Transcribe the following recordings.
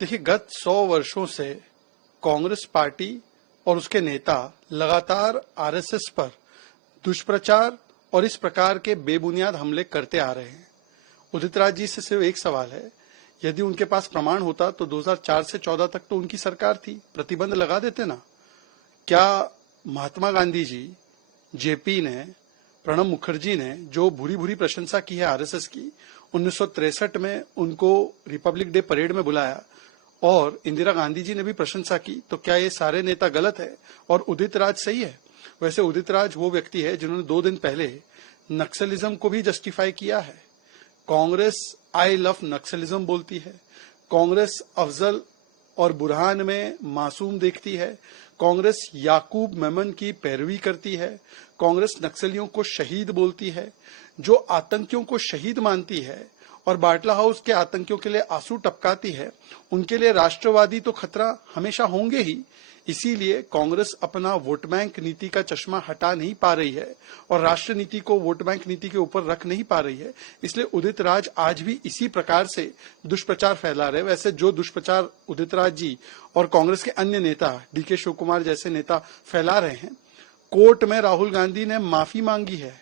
देखिए, गत 100 वर्षों से कांग्रेस पार्टी और उसके नेता लगातार आरएसएस पर दुष्प्रचार और इस प्रकार के बेबुनियाद हमले करते आ रहे हैं। उदित राज जी से सिर्फ एक सवाल है, यदि उनके पास प्रमाण होता तो 2004 से 14 तक तो उनकी सरकार थी, प्रतिबंध लगा देते ना। क्या महात्मा गांधी जी, जेपी ने, प्रणब मुखर्जी ने जो भूरी भूरी प्रशंसा की है आरएसएस की, 1963 में उनको रिपब्लिक डे परेड में बुलाया और इंदिरा गांधी जी ने भी प्रशंसा की, तो क्या ये सारे नेता गलत है और उदित राज सही है? वैसे उदित राज वो व्यक्ति है जिन्होंने 2 दिन पहले नक्सलिज्म को भी जस्टिफाई किया है। कांग्रेस आई लव नक्सलिज्म बोलती है, कांग्रेस अफजल और बुरहान में मासूम देखती है, कांग्रेस याकूब मेमन की पैरवी करती है, कांग्रेस नक्सलियों को शहीद बोलती है, जो आतंकियों को शहीद मानती है और बाटला हाउस के आतंकियों के लिए आंसू टपकाती है, उनके लिए राष्ट्रवादी तो खतरा हमेशा होंगे ही। इसीलिए कांग्रेस अपना वोट बैंक नीति का चश्मा हटा नहीं पा रही है और राष्ट्र नीति को वोट बैंक नीति के ऊपर रख नहीं पा रही है। इसलिए उदित राज आज भी इसी प्रकार से दुष्प्रचार फैला रहे। वैसे जो दुष्प्रचार उदित राज जी और कांग्रेस के अन्य नेता डीके शिव कुमार जैसे नेता फैला रहे हैं, कोर्ट में राहुल गांधी ने माफी मांगी है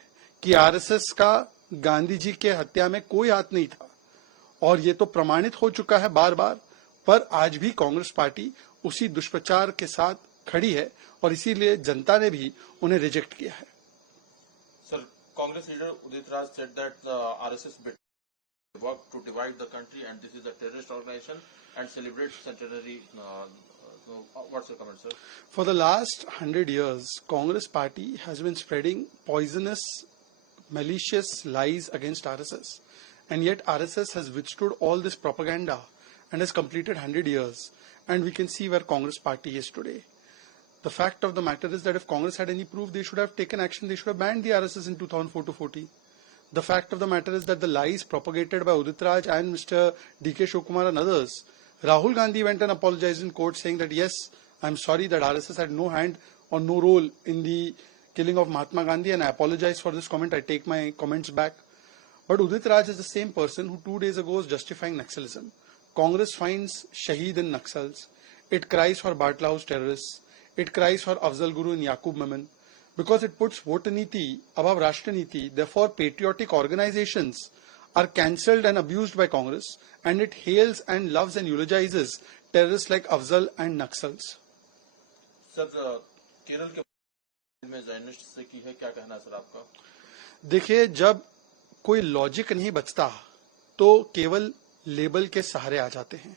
कि आरएसएस का गांधी जी के हत्या में कोई हाथ नहीं था और ये तो प्रमाणित हो चुका है बार बार, पर आज भी कांग्रेस पार्टी उसी दुष्प्रचार के साथ खड़ी है और इसीलिए जनता ने भी उन्हें रिजेक्ट किया है। Sir, Congress leader Udit Raj said that RSS work to divide the country and this is a terrorist organization and celebrates centenary. What's your comment, sir? For the last 100 years, Congress party has been spreading poisonous, malicious lies against RSS, and yet RSS has withstood all this propaganda and has completed 100 years. And we can see where Congress party is today. The fact of the matter is that if Congress had any proof, they should have taken action. They should have banned the RSS in 2004 to 14. The fact of the matter is that the lies propagated by Udit Raj and Mr. D.K. Shiv Kumar and others, Rahul Gandhi went and apologized in court saying that yes, I'm sorry that RSS had no hand or no role in the killing of Mahatma Gandhi and I apologize for this comment. I take my comments back. But Udit Raj is the same person who 2 days ago was justifying Naxalism. Congress finds Shaheed in Naxals. It cries for Batla House terrorists. It cries for Afzal Guru and Yaqub Memon because it puts vote niti above Rashtra niti. Therefore, patriotic organizations are cancelled and abused by Congress, and it hails and loves and eulogizes terrorists like Afzal and Naxals. Sir, Kerala के में Zionist से की है, क्या कहना है sir आपका? देखिए, जब कोई लॉजिक नहीं बचता तो केवल लेबल के सहारे आ जाते हैं।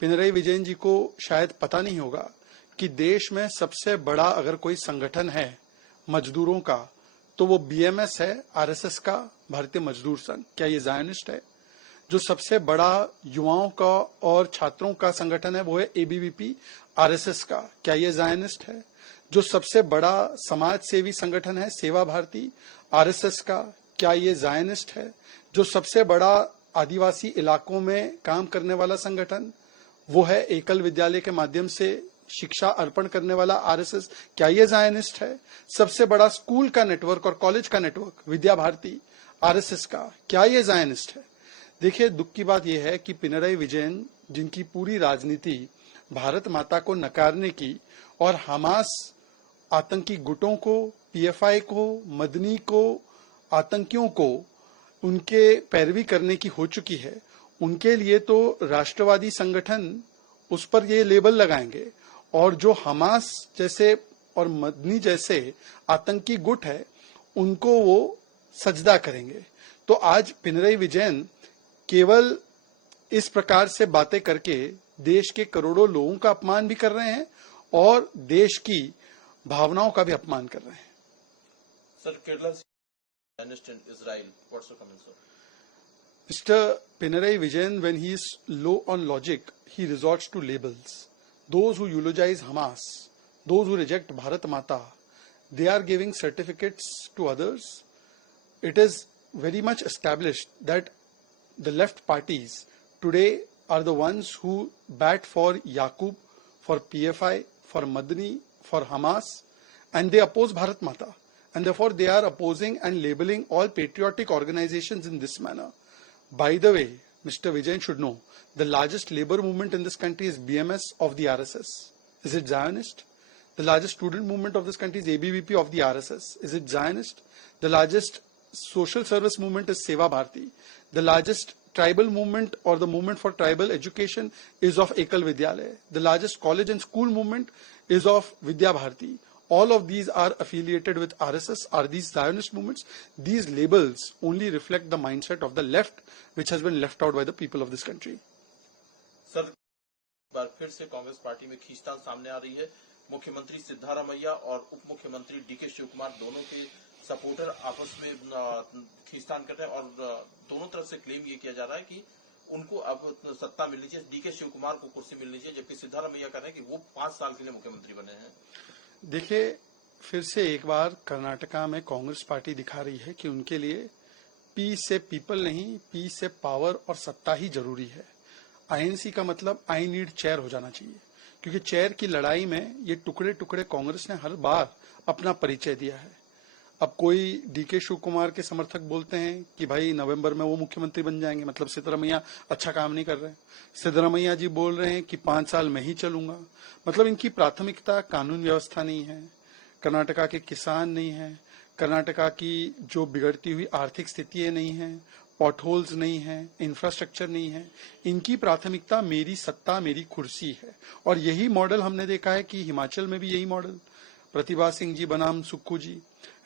पिनराई विजयन जी को शायद पता नहीं होगा कि देश में सबसे बड़ा अगर कोई संगठन है मजदूरों का तो वो बीएमएस है, आरएसएस का भारतीय मजदूर संघ। क्या ये ज़ायनिस्ट है? जो सबसे बड़ा युवाओं का और छात्रों का संगठन है वो है एबीवीपी, आरएसएस का। क्या ये ज़ायनिस्ट है? जो सबसे बड़ा समाज सेवी संगठन है सेवा भारती, आरएसएस का। क्या ये ज़ायनिस्ट है? जो सबसे बड़ा आदिवासी इलाकों में काम करने वाला संगठन वो है एकल विद्यालय के माध्यम से शिक्षा अर्पण करने वाला आरएसएस। क्या ये ज़ायनिस्ट है? सबसे बड़ा स्कूल का नेटवर्क और कॉलेज का नेटवर्क विद्या भारती, आरएसएस का। क्या ये ज़ायनिस्ट है? देखिए, दुख की बात यह है कि पिनराई विजयन, जिनकी पूरी राजनीति भारत माता को नकारने की और हमास आतंकी गुटों को, पीएफआई को, मदनी को, आतंकियों को उनके पैरवी करने की हो चुकी है, उनके लिए तो राष्ट्रवादी संगठन उस पर ये लेबल लगाएंगे और जो हमास जैसे और मदनी जैसे आतंकी गुट है उनको वो सजदा करेंगे। तो आज पिनराई विजयन केवल इस प्रकार से बातें करके देश के करोड़ों लोगों का अपमान भी कर रहे हैं और देश की भावनाओं का भी अपमान कर रहे हैं। Sir, Kerala in Israel. What's your comment, sir? Mr. Pinarayi Vijayan, when he is low on logic, he resorts to labels. Those who eulogize Hamas, those who reject Bharat Mata, they are giving certificates to others. It is very much established that the left parties today are the ones who bat for Yaqub, for PFI, for Madani, for Hamas, and they oppose Bharat Mata. And therefore they are opposing and labeling all patriotic organizations in this manner. By the way, Mr. Vijayan should know, the largest labor movement in this country is BMS of the RSS. Is it Zionist? The largest student movement of this country is ABVP of the RSS. Is it Zionist? The largest social service movement is Seva Bharati. The largest tribal movement or the movement for tribal education is of Ekal Vidyalaya. The largest college and school movement is of Vidya Bharati. All of these are affiliated with RSS. Are these Zionist movements? These labels only reflect the mindset of the left, which has been left out by the people of this country. Sir, बार फिर से Congress party में खींचतान सामने आ रही है। मुख्यमंत्री सिद्धारमैया और उप मुख्यमंत्री डीके शिवकुमार दोनों के सपोर्टर आपस में खींचतान कर रहे हैं और दोनों तरफ से क्लेम ये किया जा रहा है कि उनको अब सत्ता मिलनी चाहिए, डीके शिवकुमार को कुर्सी मिलनी चाहिए, जबकि सिद्धारमैया कह रहे हैं कि वो 5 साल के लिए मुख्यमंत्री बने हैं। देखिए, फिर से एक बार कर्नाटका में कांग्रेस पार्टी दिखा रही है कि उनके लिए पीस से पीपल नहीं, पीस से पावर और सत्ता ही जरूरी है। आईएनसी का मतलब आई नीड चेयर हो जाना चाहिए, क्योंकि चेयर की लड़ाई में ये टुकड़े टुकड़े कांग्रेस ने हर बार अपना परिचय दिया है। अब कोई डीके शिवकुमार के समर्थक बोलते हैं कि भाई नवंबर में वो मुख्यमंत्री बन जाएंगे, मतलब सिद्धरामैया अच्छा काम नहीं कर रहे। सिद्धरामैया जी बोल रहे हैं कि 5 साल में ही चलूंगा, मतलब इनकी प्राथमिकता कानून व्यवस्था नहीं है, कर्नाटका के किसान नहीं है, कर्नाटका की जो बिगड़ती हुई आर्थिक स्थिति नहीं है, पॉटहोल्स नहीं है, इंफ्रास्ट्रक्चर नहीं है। इनकी प्राथमिकता मेरी सत्ता, मेरी कुर्सी है। और यही मॉडल हमने देखा है कि हिमाचल में भी यही मॉडल, प्रतिभा सिंह जी बनाम सुक्खू जी,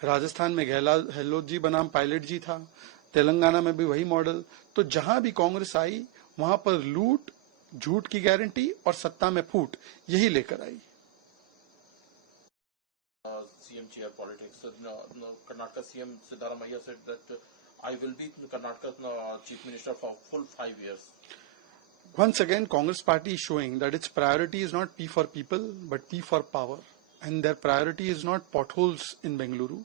राजस्थान में गहलोत जी बनाम पायलट जी था, तेलंगाना में भी वही मॉडल। तो जहां भी कांग्रेस आई वहां पर लूट, झूठ की गारंटी और सत्ता में फूट, यही लेकर आई। CM chair politics. Karnataka CM Siddharamaiya said that I will be Karnataka chief minister for full 5 years. Once again, Congress party is showing that its priority is not P for people, but P for power. And their priority is not potholes in Bengaluru.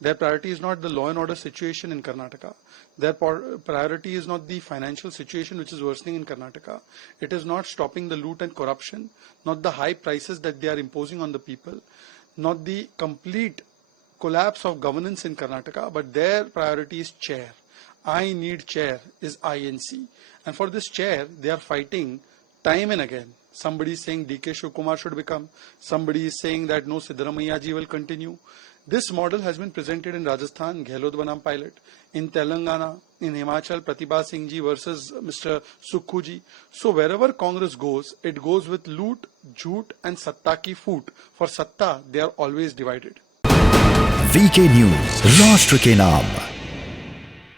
Their priority is not the law and order situation in Karnataka. Their priority is not the financial situation which is worsening in Karnataka. It is not stopping the loot and corruption, not the high prices that they are imposing on the people, not the complete collapse of governance in Karnataka, but their priority is chair. I need chair is INC. And for this chair, they are fighting time and again. Somebody is saying DK Shivakumar should become. Somebody is saying that no, Siddharamaiah ji will continue. This model has been presented in Rajasthan, Gehlot banam Pilot. In Telangana, in Himachal, Pratibha Singh ji versus Mr. Sukkhu ji. So wherever Congress goes, it goes with loot, jhoot and satta ki foot. For satta, they are always divided. VK News, राष्ट्र के नाम।